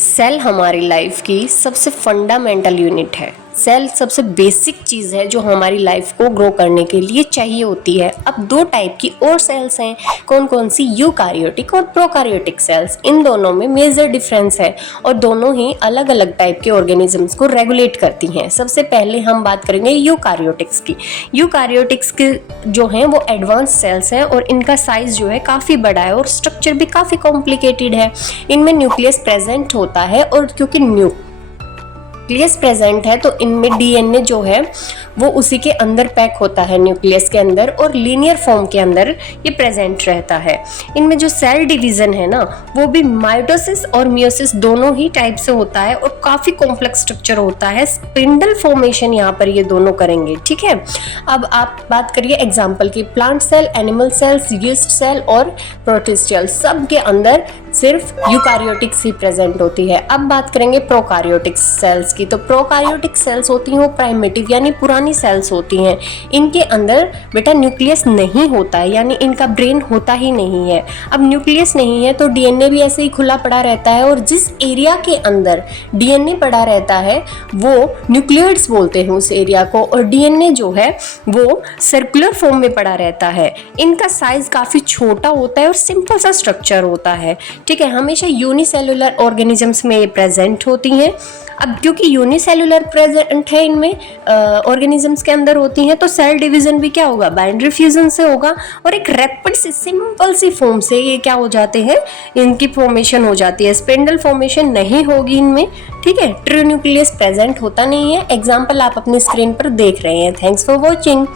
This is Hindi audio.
सेल हमारी लाइफ की सबसे फंडामेंटल यूनिट है। सेल सबसे बेसिक चीज़ है जो हमारी लाइफ को ग्रो करने के लिए चाहिए होती है। अब दो टाइप की और सेल्स हैं, कौन कौन सी? यूकारियोटिक और प्रोकारियोटिक सेल्स। इन दोनों में मेजर डिफरेंस है और दोनों ही अलग अलग टाइप के ऑर्गेनिजम्स को रेगुलेट करती हैं। सबसे पहले हम बात करेंगे यूकारियोटिक्स की। यूकारियोटिक्स के जो हैं वो एडवांस सेल्स हैं और इनका साइज जो है काफ़ी बड़ा है और स्ट्रक्चर भी काफ़ी कॉम्प्लिकेटेड है। इनमें न्यूक्लियस प्रेजेंट होता है और क्योंकि न्यूक्लियस प्रेजेंट है तो इनमें डीएनए जो है वो उसी के अंदर पैक होता है, न्यूक्लियस के अंदर, और लीनियर फॉर्म के अंदर ये प्रेजेंट रहता है। इनमें जो सेल डिवीजन है ना वो भी माइटोसिस और मियोसिस दोनों ही टाइप से होता है और काफ़ी कॉम्प्लेक्स स्ट्रक्चर होता है। स्पिंडल फॉर्मेशन यहाँ पर ये दोनों करेंगे, ठीक है। अब आप बात करिए एग्जाम्पल की, plant cell, animal cells, yeast cell और प्रोटिस्ट सेल, सब के अंदर सिर्फ यूकारियोटिक्स ही प्रेजेंट होती है। अब बात करेंगे प्रोकारियोटिक सेल्स की। तो प्रोकारियोटिक सेल्स होती हैं वो प्राइमेटिव यानी पुरानी सेल्स होती हैं। इनके अंदर बेटा न्यूक्लियस नहीं होता है, यानी इनका ब्रेन होता ही नहीं है। अब न्यूक्लियस नहीं है तो डीएनए भी ऐसे ही खुला पड़ा रहता है और जिस एरिया के अंदर डीएनए पड़ा रहता है वो न्यूक्लियोइड्स बोलते हैं उस एरिया को, और डीएनए जो है वो सर्कुलर फॉर्म में पड़ा रहता है। इनका साइज काफ़ी छोटा होता है और सिंपल सा स्ट्रक्चर होता है, ठीक है। हमेशा यूनिसेलुलर ऑर्गेनिजम्स में ये प्रेजेंट होती हैं। अब क्योंकि यूनिसेलुलर प्रेजेंट है इनमें ऑर्गेनिजम्स के अंदर होती हैं तो सेल डिवीजन भी क्या होगा? बाइंडरी फ्यूजन से होगा और एक रैपिड सी सिंपल सी फॉर्म से ये क्या हो जाते हैं, इनकी फॉर्मेशन हो जाती है। स्पिंडल फॉर्मेशन नहीं होगी इनमें, ठीक है। ट्रू न्यूक्लियस प्रेजेंट होता नहीं है। एग्जाम्पल आप अपनी स्क्रीन पर देख रहे हैं। Thanks for watching.